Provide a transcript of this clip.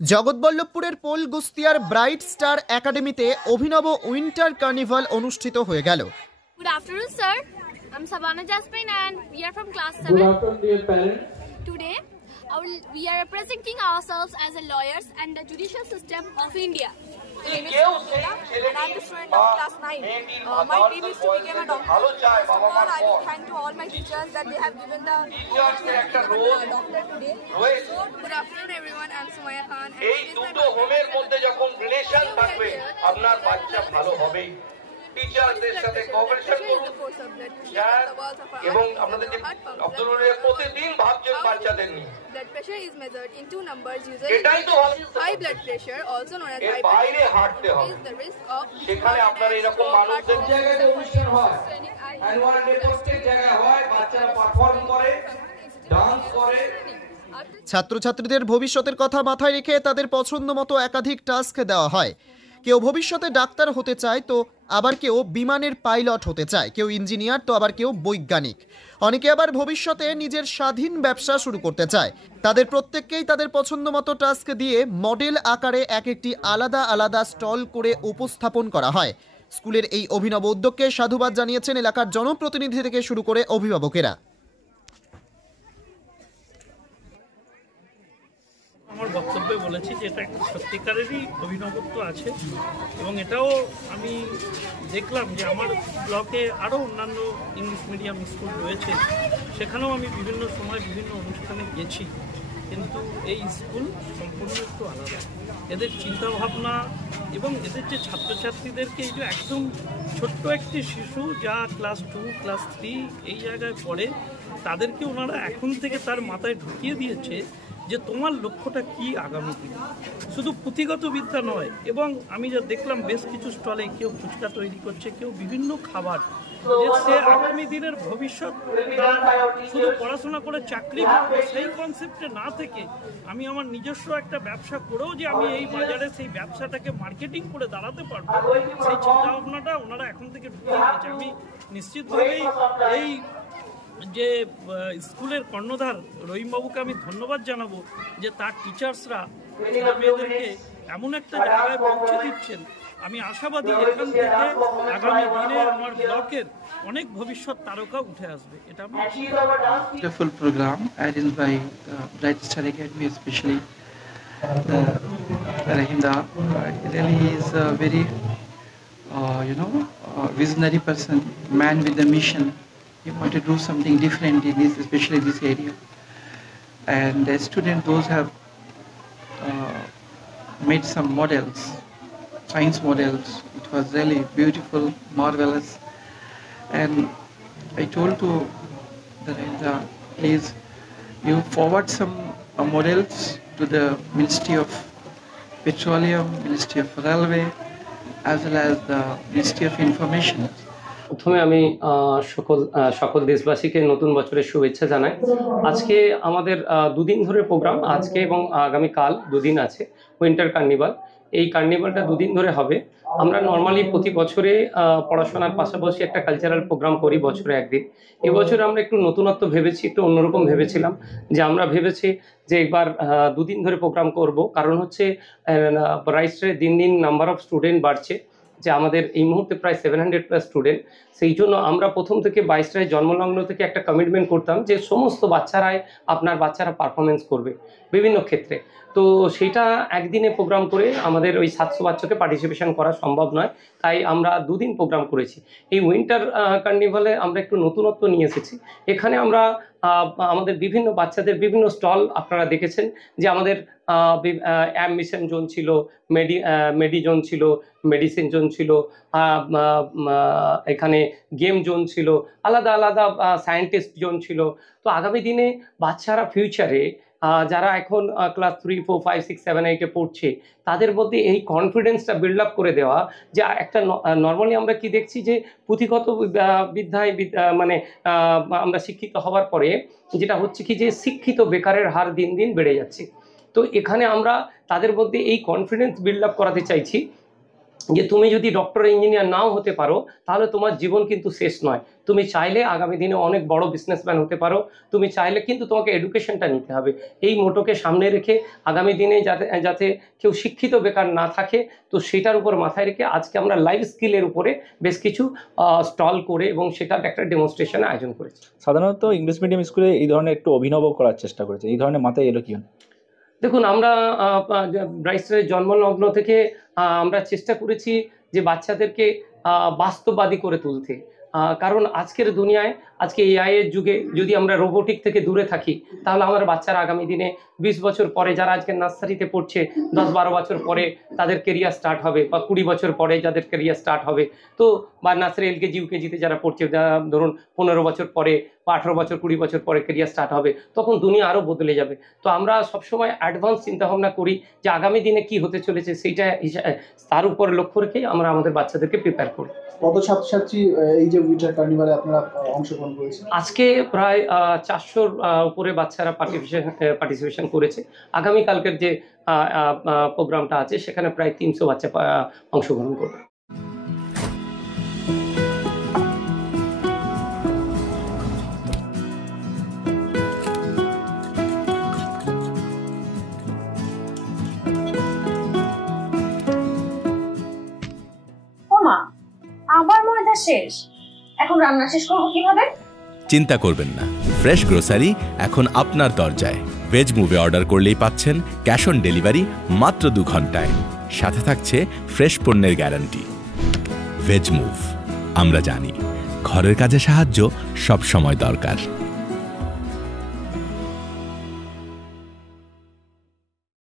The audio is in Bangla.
জগৎবল্লভপুরের পোল গুস্তিয়ার ব্রাইট স্টার একাডেমিতে অভিনব উইন্টার কার্নিভাল অনুষ্ঠিত হয়ে গেল। Good afternoon, sir. I'm Sabana Jasmine and we are from class 7. Good afternoon, dear parents. Today, we are representing ourselves as a lawyers and the judicial system of India. My name is Nicola and I'm the student of class 9. My dream is to become a doctor. First of all, I will thank to all my teachers that they have given the opportunity to become a doctor today. So, good afternoon everyone, I'm Sumaya Khan. এই দুটো হোমের মধ্যে যখন রিলেশন থাকবে আপনার বাচ্চা ভালো হবে। টিচারদের সাথে কোঅপারেশন করুন এবং আপনাদের যে অবজারভারে প্রতিদিন ভাবছেন বাচ্চাদের নিয়ে। Blood pressure is measured in two numbers usually. এটাই তো high blood pressure, also known as high blood বাইরে pressure, হাঁটতে হবে। is the risk of সেখানে আপনার এরকম মানুষদের জায়গাতে অনুষ্ঠান হয়, অ্যানুয়াল ডে প্রত্যেক জায়গায় হয়, বাচ্চারা পারফর্ম করে, ডান্স করে। ছাত্রছাত্রীদের ভবিষ্যতের কথা মাথায় রেখে তাদের পছন্দ মতো একাধিক টাস্ক দেওয়া হয়। কেউ ভবিষ্যতে ডাক্তার হতে চায়, তো আবার কেউ বিমানের পাইলট হতে চায়, কেউ ইঞ্জিনিয়ার, তো আবার কেউ বৈজ্ঞানিক। অনেকে আবার ভবিষ্যতে নিজের স্বাধীন ব্যবসা শুরু করতে চায়। তাদের প্রত্যেককেই তাদের পছন্দ মতো টাস্ক দিয়ে মডেল আকারে এক একটি আলাদা আলাদা স্টল করে উপস্থাপন করা হয়। স্কুলের এই অভিনব উদ্যোগকে সাধুবাদ জানিয়েছেন এলাকার জনপ্রতিনিধি থেকে শুরু করে অভিভাবকেরা। আমার বক্তব্যে বলেছি যে এটা একটা সত্যিকারেরই অভিনবত্ব আছে এবং এটাও আমি দেখলাম যে আমার ব্লকে আরও অন্যান্য ইংলিশ মিডিয়াম স্কুল রয়েছে, সেখানেও আমি বিভিন্ন সময় বিভিন্ন অনুষ্ঠানে গেছি, কিন্তু এই স্কুল সম্পূর্ণ একটু আলাদা। এদের চিন্তাভাবনা এবং এদের যে ছাত্রছাত্রীদেরকে এই যে একদম ছোট্ট একটি শিশু যা ক্লাস 2 ক্লাস 3 এই জায়গায় পড়ে, তাদেরকে ওনারা এখন থেকে তার মাথায় ঢুকিয়ে দিয়েছে যে তোমার লক্ষ্যটা কি আগামী দিনে, শুধু পুঁথিগত বিদ্যা নয়। এবং আমি যা দেখলাম বেশ কিছু স্টলে কেউ ফুচকা তৈরি করছে, কেউ বিভিন্ন খাবার, যে সে আগামী দিনের ভবিষ্যৎ শুধু পড়াশোনা করে চাকরি করবো সেই কনসেপ্টে না থেকে আমি আমার নিজস্ব একটা ব্যবসা করেও যে আমি এই বাজারে সেই ব্যবসাটাকে মার্কেটিং করে দাঁড়াতে পারবো, সেই চিন্তাভাবনাটা ওনারা এখন থেকে ঢুকিয়ে দিয়েছে। আমি নিশ্চিতভাবেই এই যে স্কুলের কর্ণধার রহিমবাবুকে আমি ধন্যবাদ জানাবো যে তার টিচার্সরা মেয়েদেরকে এমন একটা জায়গায় পৌঁছে দিচ্ছেন। আমি আশাবাদী এখান থেকে আগামী দিনে আমার ব্লকের অনেক ভবিষ্যৎ তারকা উঠে আসবে। এটা আমি Wonderful program arranged by Bright Star Academy, especially Rahimda. Really, he is a very visionary person, man with a mission. He want to do something different in this, especially this area. And the students, those have made some models, science models. It was really beautiful, marvelous. And I told to the Rahimda, please, you forward some models to the Ministry of Petroleum, Ministry of Railway, as well as the Ministry of Information. প্রথমে আমি সকল দেশবাসীকে নতুন বছরের শুভেচ্ছা জানাই। আজকে আমাদের দুদিন ধরে প্রোগ্রাম, আজকে এবং আগামীকাল দুদিন আছে উইন্টার কার্নিভাল। এই কার্নিভালটা দুদিন ধরে হবে। আমরা নর্মালি প্রতি বছরে পড়াশোনার পাশাপাশি একটা কালচারাল প্রোগ্রাম করি বছরে একদিন। এবছর আমরা একটু নতুনত্ব ভেবেছি, একটু অন্যরকম ভেবেছিলাম যে আমরা ভেবেছি যে একবার দুদিন ধরে প্রোগ্রাম করব। কারণ হচ্ছে রাইস্টারে দিন দিন নাম্বার অফ স্টুডেন্ট বাড়ছে, যে আমাদের এই মুহূর্তে প্রায় 700+ স্টুডেন্ট। সেই জন্য আমরা প্রথম থেকে 22টায় জন্মলগ্ন থেকে একটা কমিটমেন্ট করতাম যে সমস্ত বাচ্চারাই আপনার বাচ্চারা পারফরমেন্স করবে বিভিন্ন ক্ষেত্রে। তো সেটা একদিনে প্রোগ্রাম করে আমাদের ওই 700 বাচ্চাকে পার্টিসিপেশন করা সম্ভব নয়, তাই আমরা দুদিন প্রোগ্রাম করেছি। এই উইন্টার কার্নিভালে আমরা একটু নতুনত্ব নিয়ে এসেছি। এখানে আমরা আমাদের বিভিন্ন বাচ্চাদের বিভিন্ন স্টল আপনারা দেখেছেন, যে আমাদের অ্যাম্বিশন জোন ছিল, মেডি জোন ছিল, মেডিসিন জোন ছিল, এখানে গেম জোন ছিল, আলাদা আলাদা সায়েন্টিস্ট জোন ছিল। তো আগামী দিনে বাচ্চারা ফিউচারে যারা এখন ক্লাস 3, 4, 5, 6, 7, 8-এ পড়ছে, তাদের মধ্যে এই কনফিডেন্সটা বিল্ড আপ করে দেওয়া। যে একটা নর্মালি আমরা কি দেখছি যে পুঁথিগত বিদ্যায় মানে আমরা শিক্ষিত হওয়ার পরে যেটা হচ্ছে কি যে শিক্ষিত বেকারের হার দিন দিন বেড়ে যাচ্ছে। তো এখানে আমরা তাদের মধ্যে এই কনফিডেন্স বিল্ড আপ করাতে চাইছি যে তুমি যদি ডক্টর ইঞ্জিনিয়ার নাও হতে পারো তাহলে তোমার জীবন কিন্তু শেষ নয়। তুমি চাইলে আগামী দিনে অনেক বড় বিজনেসম্যান হতে পারো, তুমি চাইলে কিন্তু তোমাকে এডুকেশনটা নিতে হবে। এই মোটোকে সামনে রেখে আগামী দিনে যাতে কেউ শিক্ষিত বেকার না থাকে, তো সেটার উপর মাথায় রেখে আজকে আমরা লাইফ স্কিলের উপরে বেশ কিছু স্টল করে এবং সেটার একটা ডেমনস্ট্রেশন আয়োজন করেছি। সাধারণত ইংলিশ মিডিয়াম স্কুলে এই ধরনের একটু অভিনব করার চেষ্টা করেছে, এই ধরনের মাথায় এলো কি? দেখুন, আমরা ব্রাইসের জন্মলগ্ন থেকে আমরা চেষ্টা করেছি যে বাচ্চাদেরকে বাস্তববাদী করে তুলতে, কারণ আজকের দুনিয়ায়, আজকে এআই এর যুগে যদি আমরা রোবোটিক থেকে দূরে থাকি তাহলে আমার বাচ্চারা আগামী দিনে 20 বছর পরে, যারা আজকে নার্সারিতে পড়ছে 10-12 বছর পরে তাদের কেরিয়ার স্টার্ট হবে, বা 20 বছর পরে যাদের কেরিয়ার স্টার্ট হবে, তো বা নার্সারি এলকেজি ইউকেজিতে যারা পড়ছে ধরুন 15 বছর পরে বা 18 বছর 20 বছর পরে কেরিয়ার স্টার্ট হবে, তখন দুনিয়া আরও বদলে যাবে। তো আমরা সবসময় অ্যাডভান্স চিন্তাভাবনা করি যে আগামী দিনে কি হতে চলেছে, সেইটা তার উপর লক্ষ্য রেখেই আমরা আমাদের বাচ্চাদেরকে প্রিপেয়ার করি। কত ছাত্রছাত্রী এই যে উইন্টার কার্নিভালে আপনারা অংশগ্রহণ করেছেন? আজকে প্রায় 400-র উপরে বাচ্চারা পার্টিসিপেশন করেছে। আগামীকালকের যে প্রোগ্রামটা আছে সেখানে প্রায় 300 বাচ্চা অংশগ্রহণ করবে। ওমা, আবার ময়দা শেষ, এখন রান্না শেষ করবো কিভাবে? চিন্তা করবেন না, ফ্রেশ গ্রোসারি এখন আপনার দরজায়। ভেজ মুভে অর্ডার করলেই পাচ্ছেন ক্যাশ অন ডেলিভারি মাত্র 2 ঘন্টায়, সাথে থাকছে ফ্রেশ পণ্যের গ্যারান্টি। ভেজ মুভ, আমরা জানি ঘরের কাজে সাহায্য সব সময় দরকার।